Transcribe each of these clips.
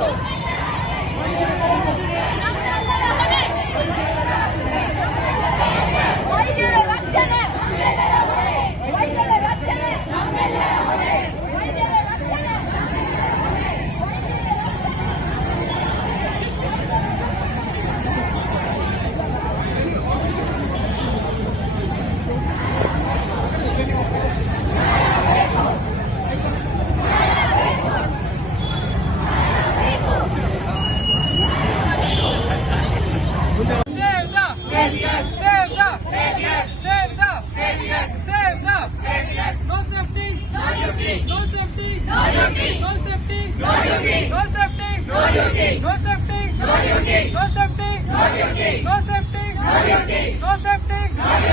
Vamos! Savior, saved up. Savior, saved up. Savior, saved up. Savior, no safety, no duty. No safety, no duty. No safety, no duty. No safety, no duty. No safety, no duty. No safety, no duty. No safety, no duty. No safety, no duty.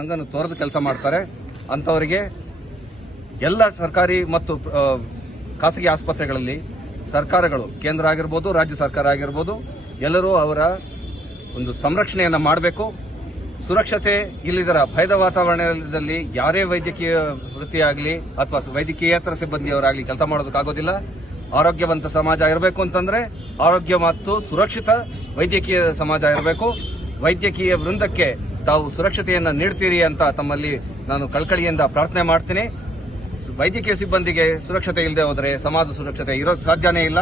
ಹಂಗನ್ನು ತೋರದ ಕೆಲಸ ಮಾಡ್ತಾರೆ. ಅಂತವರಿಗೆ ಎಲ್ಲ ಸರ್ಕಾರಿ ಮತ್ತು ಖಾಸಗಿ ಆಸ್ಪತ್ರೆಗಳಲ್ಲಿ ಸರ್ಕಾರಗಳು, ಕೇಂದ್ರ ಆಗಿರ್ಬೋದು, ರಾಜ್ಯ ಸರ್ಕಾರ ಆಗಿರ್ಬೋದು, ಎಲ್ಲರೂ ಅವರ ಒಂದು ಸಂರಕ್ಷಣೆಯನ್ನು ಮಾಡಬೇಕು. ಸುರಕ್ಷತೆ ಇಲ್ಲಿದರ ಭಯದ ವಾತಾವರಣದಲ್ಲಿ ಯಾರೇ ವೈದ್ಯಕೀಯ ವೃತ್ತಿಯಾಗಲಿ ಅಥವಾ ವೈದ್ಯಕೀಯೇತರ ಸಿಬ್ಬಂದಿಯವರಾಗಲಿ ಕೆಲಸ ಮಾಡೋದಕ್ಕಾಗೋದಿಲ್ಲ. ಆರೋಗ್ಯವಂತ ಸಮಾಜ ಇರಬೇಕು ಅಂತಂದ್ರೆ ಆರೋಗ್ಯ ಮತ್ತು ಸುರಕ್ಷಿತ ವೈದ್ಯಕೀಯ ಸಮಾಜ ಇರಬೇಕು. ವೈದ್ಯಕೀಯ ವೃಂದಕ್ಕೆ ತಾವು ಸುರಕ್ಷತೆಯನ್ನು ನೀಡ್ತೀರಿ ಅಂತ ತಮ್ಮಲ್ಲಿ ನಾನು ಕಳಕಳಿಯಿಂದ ಪ್ರಾರ್ಥನೆ ಮಾಡ್ತೀನಿ. ವೈದ್ಯಕೀಯ ಸಿಬ್ಬಂದಿಗೆ ಸುರಕ್ಷತೆ ಇಲ್ಲದೆ ಹೋದರೆ ಸಮಾಜ ಸುರಕ್ಷತೆ ಇರೋ ಸಾಧ್ಯನೇ ಇಲ್ಲ.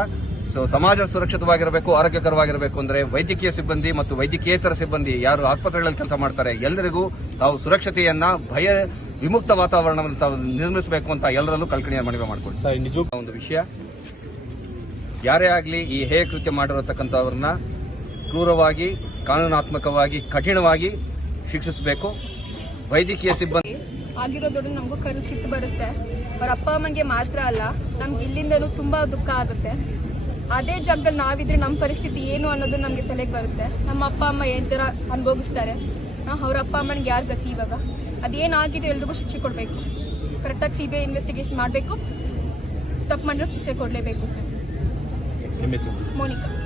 ಸೊ ಸಮಾಜ ಸುರಕ್ಷಿತವಾಗಿರಬೇಕು ಆರೋಗ್ಯಕರವಾಗಿರಬೇಕು ಅಂದರೆ ವೈದ್ಯಕೀಯ ಸಿಬ್ಬಂದಿ ಮತ್ತು ವೈದ್ಯಕೀಯೇತರ ಸಿಬ್ಬಂದಿ ಯಾರು ಆಸ್ಪತ್ರೆಗಳಲ್ಲಿ ಕೆಲಸ ಮಾಡ್ತಾರೆ ಎಲ್ಲರಿಗೂ ತಾವು ಸುರಕ್ಷತೆಯನ್ನ ಭಯ ವಿಮುಕ್ತ ವಾತಾವರಣವನ್ನು ತಾವು ನಿರ್ಮಿಸಬೇಕು ಅಂತ ಎಲ್ಲರಲ್ಲೂ ಕಲ್ಕಣಿಯ ಮನವಿ ನಿಜ ಒಂದು ವಿಷಯ. ಯಾರೇ ಆಗಲಿ ಈ ಹೇ ಕೃತ್ಯ ಮಾಡಿರತಕ್ಕಂಥವ್ರನ್ನ ಕ್ರೂರವಾಗಿ, ಕಾನೂನಾತ್ಮಕವಾಗಿ, ಕಠಿಣವಾಗಿ ಶಿಕ್ಷಿಸಬೇಕು. ವೈದ್ಯಕೀಯ ಸಿಬ್ಬಂದಿ ಆಗಿರೋ ದೊಡ್ಡ ನಮಗೂ ಕರು ಕಿತ್ತು ಬರುತ್ತೆ. ಅವ್ರ ಅಪ್ಪ ಅಮ್ಮನಿಗೆ ಮಾತ್ರ ಅಲ್ಲ, ನಮ್ಗೆ ಇಲ್ಲಿಂದಲೂ ತುಂಬಾ ದುಃಖ ಆಗುತ್ತೆ. ಅದೇ ಜಾಗದಲ್ಲಿ ನಾವಿದ್ರೆ ನಮ್ಮ ಪರಿಸ್ಥಿತಿ ಏನು ಅನ್ನೋದು ನಮಗೆ ತಲೆಗೆ ಬರುತ್ತೆ. ನಮ್ಮ ಅಪ್ಪ ಅಮ್ಮ ಏನ್ ತರ ಅನುಭವಿಸ್ತಾರೆ? ಅವ್ರ ಅಪ್ಪ ಅಮ್ಮನಿಗೆ ಯಾರು ಗತಿ ಇವಾಗ? ಅದೇನಾಗಿದೆ ಎಲ್ರಿಗೂ ಶಿಕ್ಷೆ ಕೊಡಬೇಕು. ಕರೆಕ್ಟಾಗಿ ಸಿ ಬಿ ಐ ಇನ್ವೆಸ್ಟಿಗೇಷನ್ ಮಾಡಬೇಕು. ತಪ್ಪು ಮಾಡಿರೋ ಶಿಕ್ಷೆ ಕೊಡಲೇಬೇಕು. Sir You're missing. Monica.